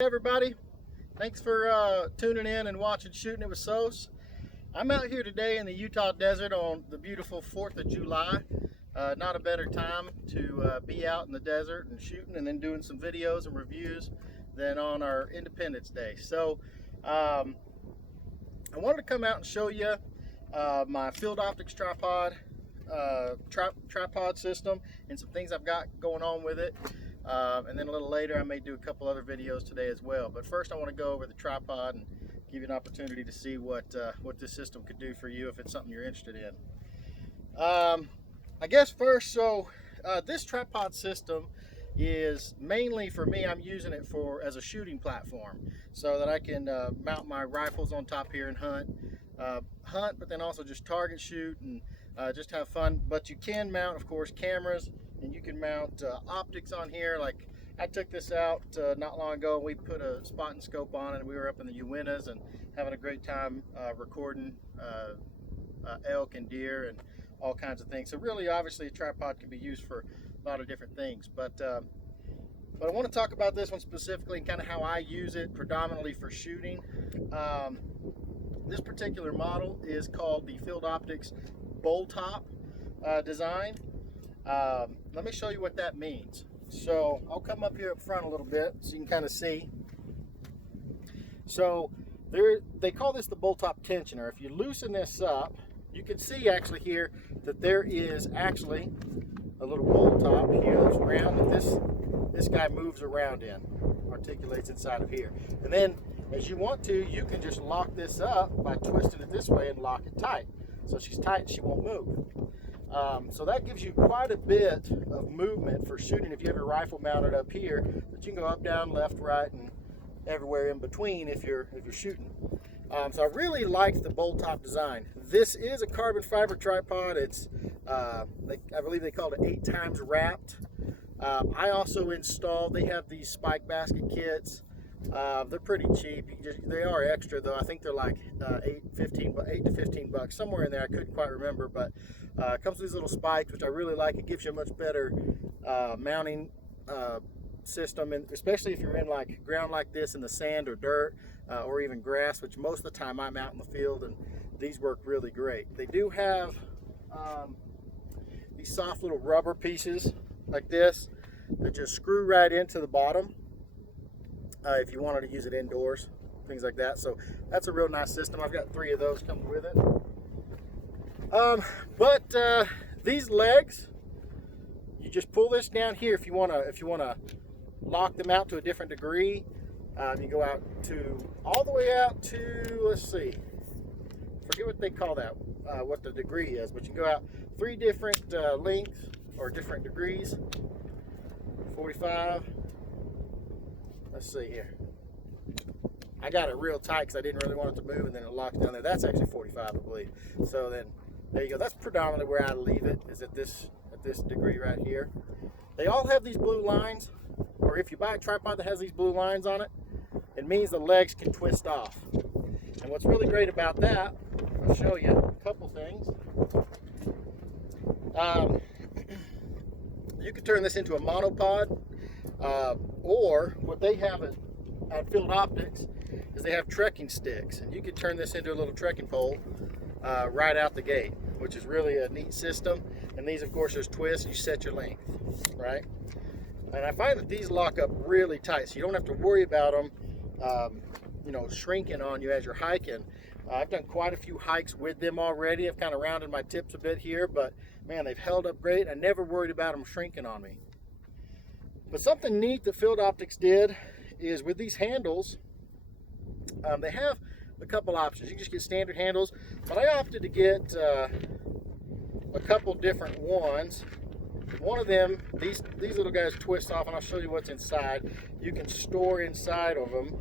Hey everybody, thanks for tuning in and watching Shooting It with Sos. I'm out here today in the Utah desert on the beautiful 4th of July. Not a better time to be out in the desert and shooting and then doing some videos and reviews than on our Independence Day. So I wanted to come out and show you my field optics tripod system and some things I've got going on with it. And then a little later I may do a couple other videos today as well. But first I want to go over the tripod and give you an opportunity to see what this system could do for you if it's something you're interested in. I guess first, this tripod system is mainly for me. I'm using it as a shooting platform so that I can mount my rifles on top here and hunt, but then also just target shoot and just have fun. But you can mount, of course, cameras, and you can mount optics on here. Like I took this out not long ago, and we put a spot and scope on it, and we were up in the Uintas and having a great time recording elk and deer and all kinds of things. So really, obviously, a tripod can be used for a lot of different things. But I want to talk about this one specifically and kind of how I use it predominantly for shooting. This particular model is called the Field Optics Bowl Top design. Let me show you what that means. So I'll come up here up front a little bit so you can kind of see. So they call this the bowl top tensioner. If you loosen this up, you can see actually here that there is actually a little bowl top here that's round that this guy moves around in, articulates inside of here. And then as you want to, you can just lock this up by twisting it this way and lock it tight. So she's tight and she won't move. So that gives you quite a bit of movement for shooting if you have your rifle mounted up here, that you can go up, down, left, right, and everywhere in between if you're shooting. So I really liked the bowl top design. This is a carbon fiber tripod. It's I believe they called it 8 times wrapped. I also installed, they have these spike basket kits. They're pretty cheap. They are extra though. I think they're like 8 to 15 bucks, somewhere in there. I couldn't quite remember, but it comes with these little spikes, which I really like. It gives you a much better mounting system, and especially if you're in like ground like this in the sand or dirt or even grass, which most of the time I'm out in the field, and these work really great. They do have these soft little rubber pieces like this that just screw right into the bottom if you wanted to use it indoors, things like that. So that's a real nice system. I've got 3 of those coming with it. But these legs, you just pull this down here if you wanna lock them out to a different degree. You go out to all the way out to, let's see, forget what they call that, what the degree is, but you go out 3 different lengths or different degrees. 45. Let's see here. I got it real tight because I didn't really want it to move, and then it locked down there. That's actually 45, I believe. So then, there you go. That's predominantly where I leave it, is at this degree right here. They all have these blue lines, or if you buy a tripod that has these blue lines on it, it means the legs can twist off. And what's really great about that, I'll show you a couple things. You can turn this into a monopod, or what they have at Field Optics is they have trekking sticks, and you can turn this into a little trekking pole right out the gate, which is really a neat system. And these, of course, there's twists. You set your length, right? And I find that these lock up really tight, so you don't have to worry about them, shrinking on you as you're hiking. I've done quite a few hikes with them already. I've kind of rounded my tips a bit here, but man, they've held up great. I never worried about them shrinking on me. But something neat that Field Optics did is with these handles, they have a couple options. You can just get standard handles, but I opted to get a couple different ones. One of them, these little guys twist off, and I'll show you what's inside. You can store inside of them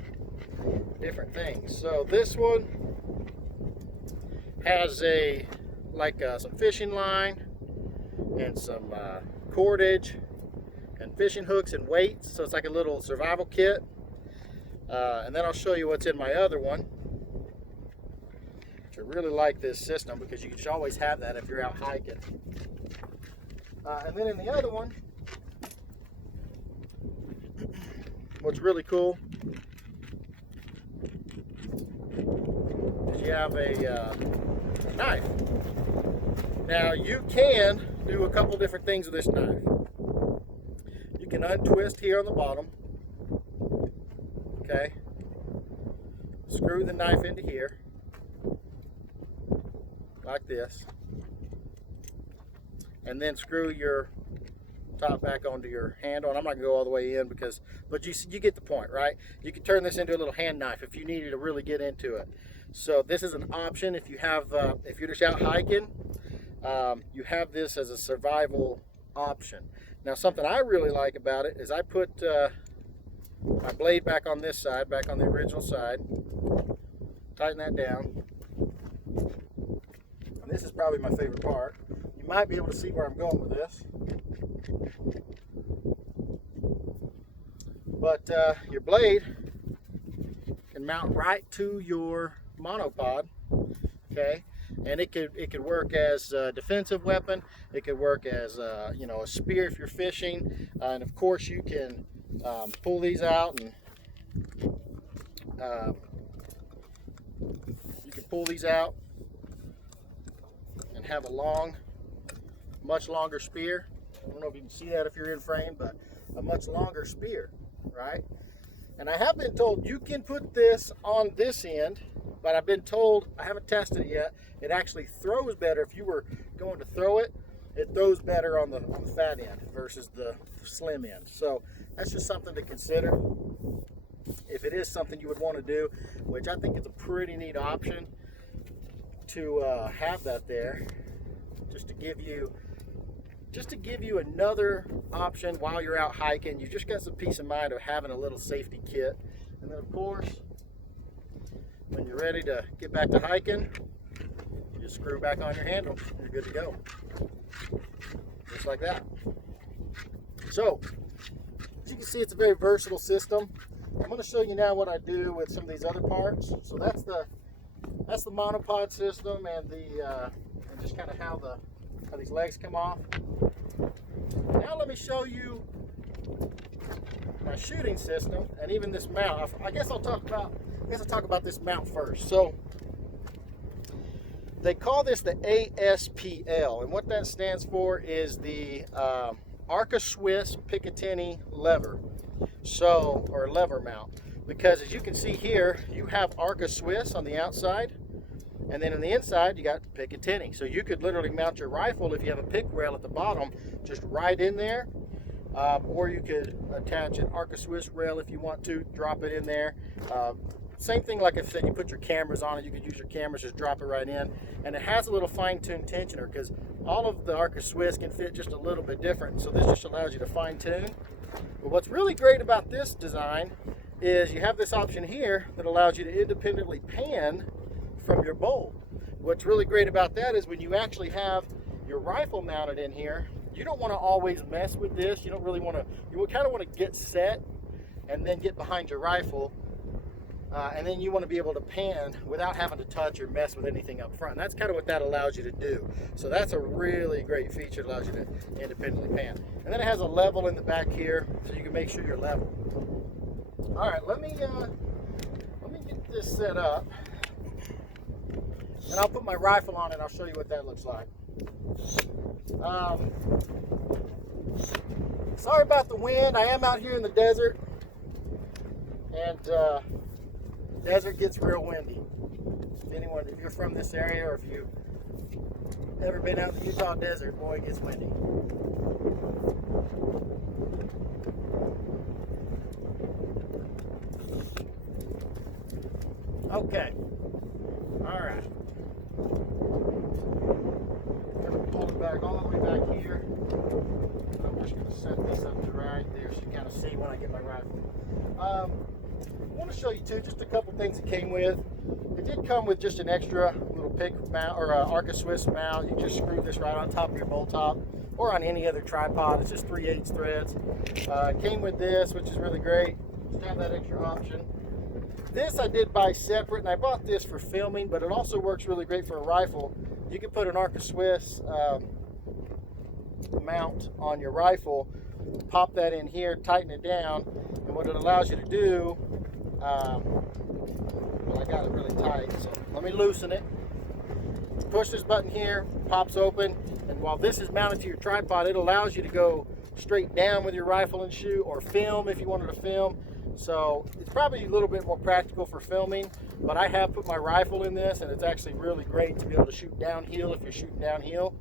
different things. So this one has some fishing line and some cordage and fishing hooks and weights, so it's like a little survival kit. And then I'll show you what's in my other one, which I really like this system because you should always have that if you're out hiking. And then in the other one, what's really cool is you have a knife. Now you can do a couple different things with this knife. You can untwist here on the bottom, okay? Screw the knife into here, like this, and then screw your top back onto your handle. And I'm not gonna go all the way in but you get the point, right? You can turn this into a little hand knife if you needed to really get into it. So this is an option if you have, if you're just out hiking, you have this as a survival option. Now something I really like about it is I put my blade back on this side, back on the original side, tighten that down. And this is probably my favorite part. You might be able to see where I'm going with this. But your blade can mount right to your monopod, okay? And it could work as a defensive weapon. It could work as you know, a spear if you're fishing, and of course you can pull these out and have a long, much longer spear. I don't know if you can see that if you're in frame, but a much longer spear, right? And I have been told you can put this on this end, but I've been told, I haven't tested it yet, it actually throws better. If you were going to throw it, it throws better on the fat end versus the slim end. So that's just something to consider if it is something you would want to do, which I think is a pretty neat option to have that there, just to give you another option while you're out hiking. You just got some peace of mind of having a little safety kit. And then of course, when you're ready to get back to hiking, you just screw back on your handle. You're good to go. Just like that. So, as you can see, it's a very versatile system. I'm going to show you now what I do with some of these other parts. So that's the monopod system, and and just kind of how these legs come off. Now let me show you my shooting system and even this mount. I guess I'll talk about this mount first. So they call this the ASPL, and what that stands for is the Arca Swiss Picatinny lever. So, or lever mount, because as you can see here, you have Arca Swiss on the outside, and then on the inside you got Picatinny. So you could literally mount your rifle if you have a pick rail at the bottom, just right in there, or you could attach an Arca Swiss rail if you want to, drop it in there. Same thing like I said, you put your cameras on it, you could use your cameras, just drop it right in. And it has a little fine-tuned tensioner, because all of the Arca Swiss can fit just a little bit different, so this just allows you to fine-tune. But what's really great about this design is you have this option here that allows you to independently pan from your bowl. What's really great about that is when you actually have your rifle mounted in here, you don't want to always mess with this. You don't really want to, you kind of want to get set and then get behind your rifle, and then you want to be able to pan without having to touch or mess with anything up front. And that's kind of what that allows you to do. So that's a really great feature. It allows you to independently pan. And then it has a level in the back here, so you can make sure you're level. All right, let me get this set up, and I'll put my rifle on it. I'll show you what that looks like. Sorry about the wind. I am out here in the desert, and the desert gets real windy. If you're from this area, or if you've ever been out in the Utah desert, boy, it gets windy. Okay. All right. I'm going to pull it back all the way back here. I'm just going to set this up to right there so you kind of see when I get my rifle. I want to show you too just a couple things it came with. It did come with just an extra little pick mount, or Arca Swiss mount. You just screw this right on top of your bolt top or on any other tripod. It's just 3/8 threads. It came with this, which is really great. Just have that extra option. This I did buy separate, and I bought this for filming, but it also works really great for a rifle. You can put an Arca Swiss mount on your rifle, pop that in here, tighten it down, and what it allows you to do, but I got it really tight. So let me loosen it. Push this button here, pops open, and while this is mounted to your tripod, it allows you to go straight down with your rifle and shoot, or film if you wanted to film. So it's probably a little bit more practical for filming, but I have put my rifle in this, and it's actually really great to be able to shoot downhill if you're shooting downhill.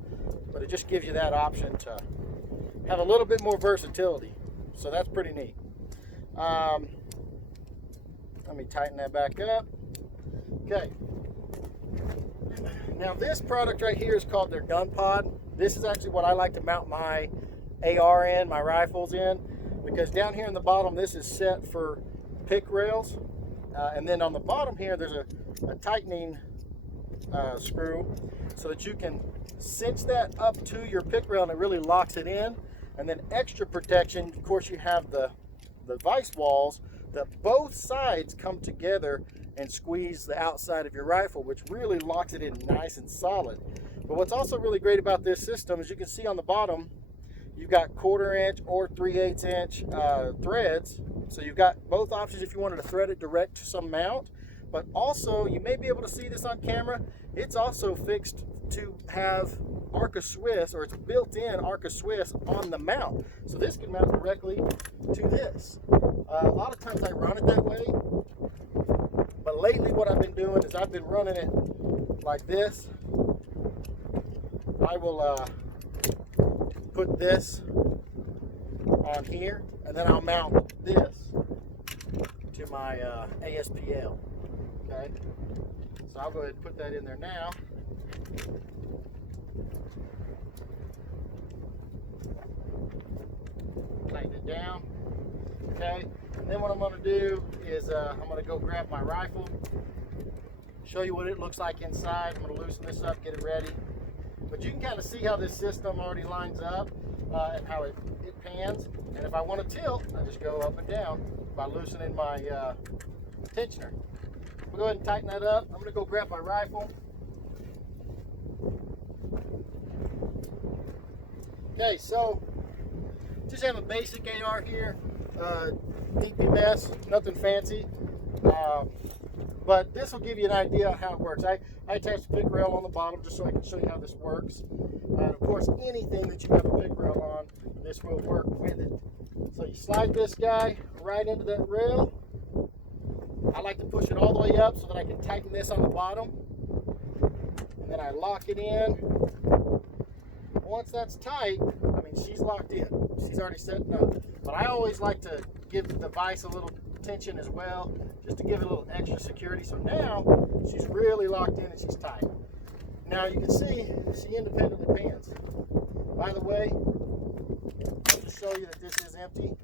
But it just gives you that option to have a little bit more versatility. So that's pretty neat. Let me tighten that back up. Okay. Now this product right here is called their gun pod. This is actually what I like to mount my AR in, my rifles in, because down here in the bottom this is set for pick rails, and then on the bottom here there's a tightening screw so that you can cinch that up to your pick rail and it really locks it in. And then extra protection, of course, you have the vise walls that both sides come together and squeeze the outside of your rifle, which really locks it in nice and solid. But what's also really great about this system, as you can see on the bottom, you've got 1/4 inch or 3/8 inch threads. So you've got both options if you wanted to thread it direct to some mount. But also, you may be able to see this on camera, it's also fixed to have Arca Swiss, or it's built-in Arca Swiss on the mount. So this can mount directly to this. A lot of times I run it that way, but lately what I've been doing is I've been running it like this. I will put this on here, and then I'll mount this to my ASPL. Okay, so I'll go ahead and put that in there now. Tighten it down. Okay, and then what I'm going to do is I'm going to go grab my rifle, show you what it looks like inside. I'm going to loosen this up, get it ready. But you can kind of see how this system already lines up and how it pans. And if I want to tilt, I just go up and down by loosening my tensioner. We'll go ahead and tighten that up. I'm going to go grab my rifle. Okay, so just have a basic AR here, DPMS, nothing fancy, but this will give you an idea of how it works. I attached a pick rail on the bottom just so I can show you how this works. And of course, anything that you have a pick rail on, this will work with it. So you slide this guy right into that rail. I like to push it all the way up so that I can tighten this on the bottom. And then I lock it in. Once that's tight, I mean, she's locked in. She's already setting up. But I always like to give the vise a little tension as well, just to give it a little extra security. So now she's really locked in and she's tight. Now you can see she independently pans. By the way, I'll just show you that this is empty.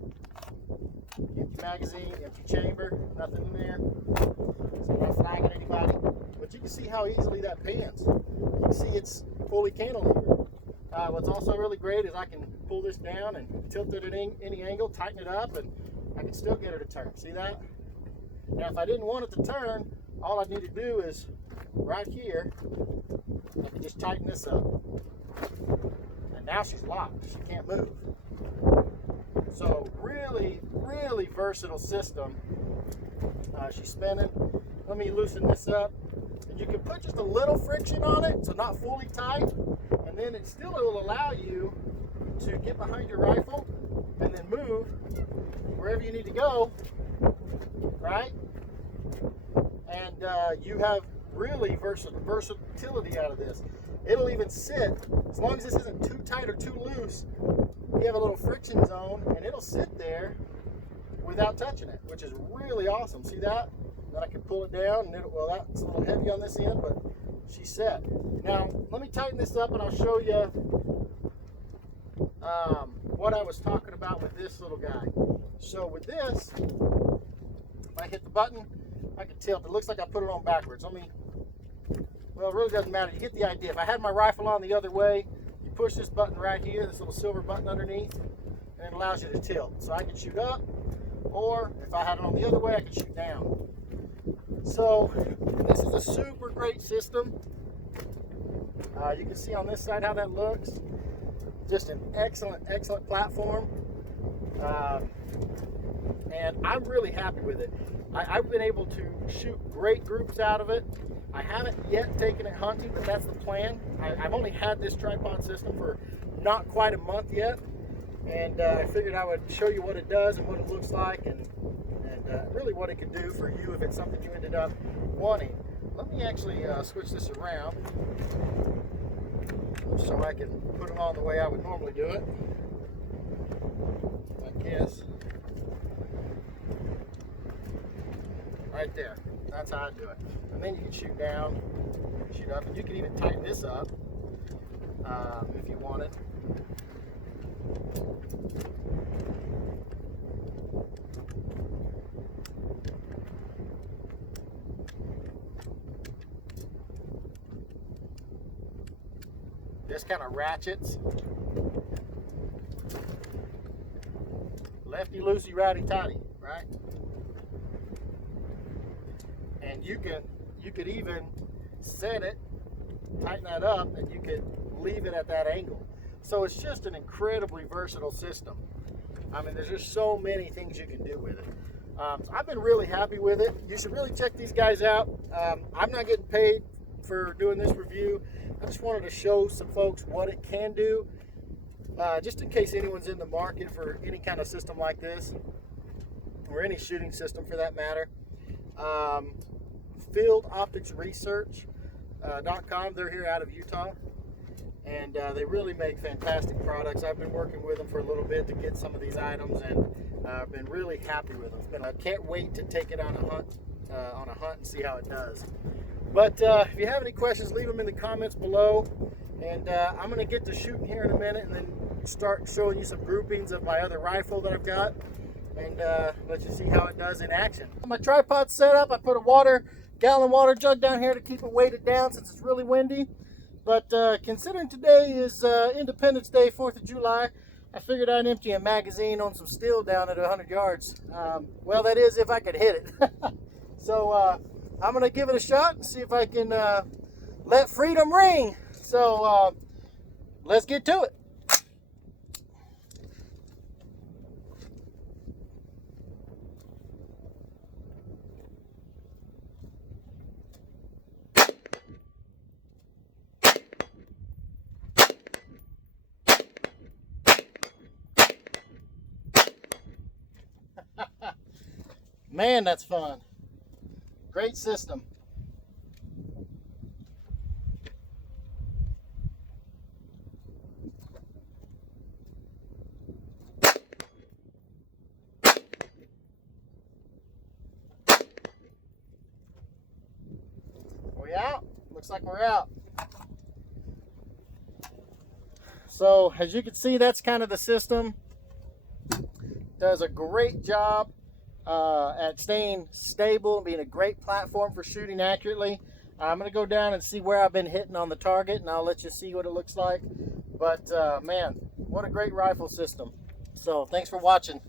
Empty magazine, empty chamber, nothing in there. So I'm not flagging anybody. But you can see how easily that pans. You can see it's fully cantilevered. What's also really great is I can pull this down and tilt it at any angle, tighten it up, and I can still get her to turn. See that? Now if I didn't want it to turn, all I need to do is right here, I can just tighten this up. And now she's locked. She can't move. So really, really versatile system. She's spinning. Let me loosen this up. And you can put just a little friction on it, so not fully tight. And then it still will allow you to get behind your rifle and then move wherever you need to go, right? And you have really versatility out of this. It'll even sit, as long as this isn't too tight or too loose, you have a little friction zone and it'll sit there without touching it, which is really awesome. See that? Then I can pull it down, and well, that's a little heavy on this end, but she's set. Now, let me tighten this up and I'll show you what I was talking about with this little guy. So with this, if I hit the button, I can tilt. It looks like I put it on backwards. Well, it really doesn't matter. You get the idea. If I had my rifle on the other way, you push this button right here, this little silver button underneath, and it allows you to tilt. So I can shoot up, or if I had it on the other way, I can shoot down. So this is a super great system. You can see on this side how that looks. Just an excellent, excellent platform. and I'm really happy with it. I've been able to shoot great groups out of it. I haven't yet taken it hunting, but that's the plan. I've only had this tripod system for not quite a month yet, and I figured I would show you what it does and what it looks like, and really what it can do for you if it's something you ended up wanting. Let me actually switch this around so I can put it on the way I would normally do it. I guess. Right there. That's how I do it. And then you can shoot down, shoot up, and you can even tighten this up if you wanted. This kind of ratchets. Lefty loosey, righty tighty, right? And you could even set it, tighten that up, and you could leave it at that angle. So it's just an incredibly versatile system. I mean, there's just so many things you can do with it. So I've been really happy with it. You should really check these guys out. I'm not getting paid for doing this review. I just wanted to show some folks what it can do, just in case anyone's in the market for any kind of system like this, or any shooting system for that matter. FieldOpticsResearch.com. They're here out of Utah, and they really make fantastic products. I've been working with them for a little bit to get some of these items, and I've been really happy with them. I can't wait to take it on a hunt and see how it does. But if you have any questions, leave them in the comments below, and I'm going to get to shooting here in a minute and then start showing you some groupings of my other rifle that I've got, and let you see how it does in action. My tripod's set up. I put a gallon water jug down here to keep it weighted down since it's really windy. But considering today is Independence Day, 4th of July, I figured I'd empty a magazine on some steel down at 100 yards. Well, that is if I could hit it. So I'm going to give it a shot and see if I can let freedom ring. So let's get to it. Man, that's fun. Great system. We out? Looks like we're out. So as you can see, that's kind of the system. Does a great job at staying stable and being a great platform for shooting accurately. I'm going to go down and see where I've been hitting on the target, and I'll let you see what it looks like. But man, what a great rifle system. So thanks for watching.